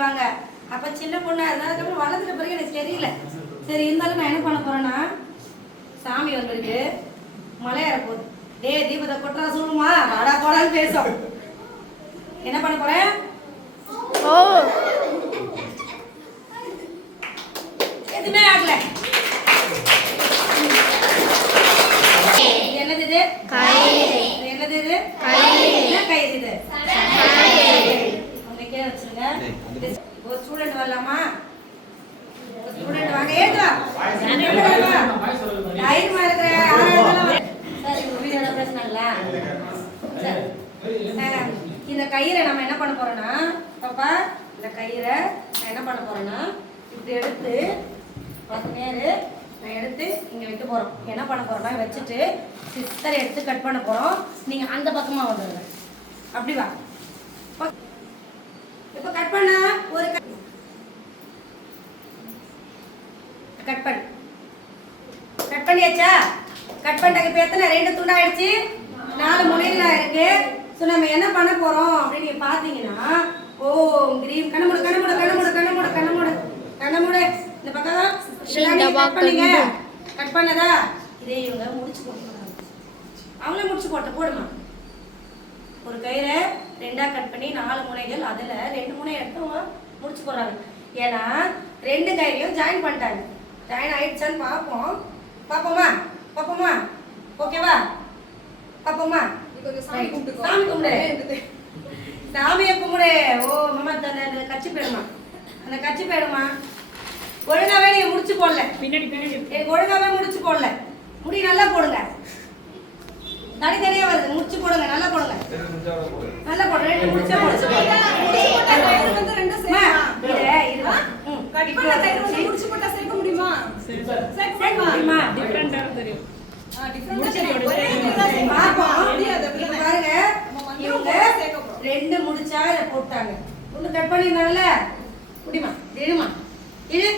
வாங்க. அப்ப சின்ன பொண்ணா இருந்தா அதுக்கப்புறம் வளர்ந்துட்ட பிறகு எனக்கு தெரியல. சரி இருந்தாலும் நான் என்ன பண்ண போறேன்னா சாமி வந்திருக்கு மலை ஏற போகுது. டேய் தீபத்தை கொட்டுறா சொல்லுமா வாடா போடான்னு பேசும். என்ன பண்ண போறேன்? ஓ எதுவுமே ஆகல. என்னது இது? கயிறு. என்னது இது? கயிறு. என்ன கயிறு இது? உங்களுக்கே வச்சுருங்க. ஒரு ஸ்டூடெண்ட் வரலாமா? ஸ்டூடெண்ட் வாங்க. ஏடுவா தைரியமா இருக்கிற சார் இந்த வீடியோட பிரச்சனைல இந்த கயிறை நம்ம என்ன பண்ண போறோம்னா பாப்பா இந்த கயிறை நான் என்ன பண்ண போறேன்னா இப்படி எடுத்து 10 நேரு நான் எடுத்து இங்க வைக்க போறோம். என்ன பண்ண போறோம்னா வச்சுட்டு சிஸ்டர் எடுத்து கட் பண்ண போறோம். நீங்க அந்த பக்கமா வந்துடுங்க. அப்படி வா. இப்போ கட் பண்ணா ஒரு கட் பண்ணியாச்சா? கட் பண்ணிட்டாங்க. இப்போ எத்தனை 2 துண்டா ஆயிடுச்சு, 4 முனைகளா இருக்கு. ஸோ நம்ம என்ன பண்ண போறோம் அப்படின்னு நீங்க பாத்தீங்கன்னா ஓம் கிரீம் கண்ணமுட கண்ணமுட கண்ணமுட கண்ணமுட கண்ணமுட கண்ணமுட இந்த பக்கம் கட் பண்ணீங்க. கட் பண்ணதா இதே இவங்க முடிச்சு போட்டுறாங்க. அவங்களே முடிச்சு போடுமா. ஒரு கயிறை 2ஆ கட் பண்ணி 4 முனைகள் அதுல 2 முனை எடுத்து முடிச்சு போடுறாங்க. ஏன்னா 2 கயிறையும் ஜாயின் பண்ணிட்டாங்க. ஜாயின் ஆயிடுச்சான்னு பாப்போமா ஓகேவா? பாப்போமா? சாமி கும்பிடு. சாமியை கும்பிடு. ஓ மாமா அந்த கட்சி போயிடுமா, அந்த கட்சி போயிடுமா. ஒழுங்காவே நீங்க முடிச்சு போடல. பின்னாடி ஒழுங்காவே முடிச்சு போடல. முடி நல்லா போடுங்க. தனித்தனியா வருது. முடிச்சு போடுங்க. நல்லா போடுங்க. நல்லா போடுங்க. 2 முடிச்சா முடிச்சு போடுங்க. ரெண்டு முடிச்சா இதை போட்டாங்க. ஒண்ணு கட் பண்ணிருந்தாங்கல்ல முடியுமா? தெரியுமா? இது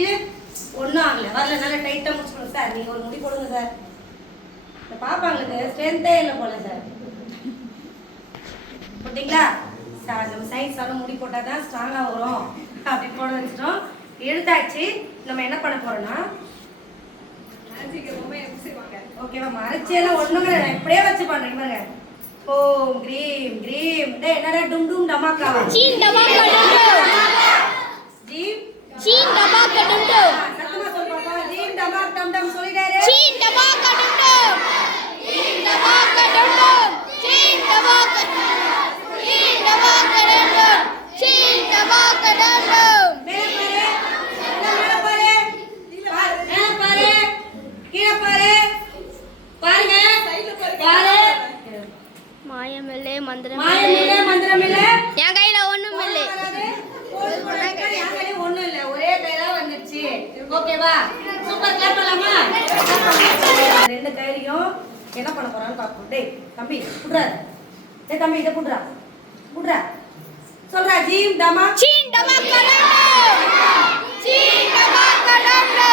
இது ஒன்றும் ஆகல. வரல. நல்லா டைட்டா முடிச்சுக்கணும் சார். நீங்க ஒரு முடி போடுங்க சார். இந்த பாப்பாங்களுக்கு ஸ்ட்ரென்த்தே இல்லை போல சார். போட்டீங்களா சார்? நம்ம சயின்ஸ் ஆன முடி போட்டால் தான் ஸ்ட்ராங்காக வரும் அப்படி போட வச்சிட்டோம். எடுத்தாச்சு. நம்ம என்ன பண்ண போறோம்னா ஓகேவா? மறைச்செல்லாம் ஒண்ணுங்க இப்படியே வச்சு பண்றேன் பாருங்க. ஓம் கிரீம் கிரீம். டேய் என்னடா டும் டும் டமாக்கா சீன் டமாக்கா டும் ஜீம் சீன் டமாக்கா டும் சத்தமா சொல் பாப்பா. ஜீம் டமாக் டம் டம் சொல்லிடாரு. சீன் டமாக்கா டும் சீன் டமாக்கா டும் சீன் டமாக்கா சீன் டமாக்கா டும் சீன் டமாக்கா டும். மேல பாரு கீழ பாரு. பாருங்க பாரு. மாயமில்லை மந்திரம் இல்ல. என் கையில ஒண்ணும் இல்லை. என் கையில ஒண்ணும் இல்ல. ஒரே கையில வந்துச்சு. ஓகேவா? சூப்பர். கிளாப் பண்ணலாமா? 2 கையிலையும் என்ன பண்ண போறான்னு பாப்போம். டேய் தம்பி புட்றா. டேய் தம்பி இத புட்றா சொல்றா. ஜீம் டமா சீன் டமா கடண்டோ சீன் டமா கடண்டோ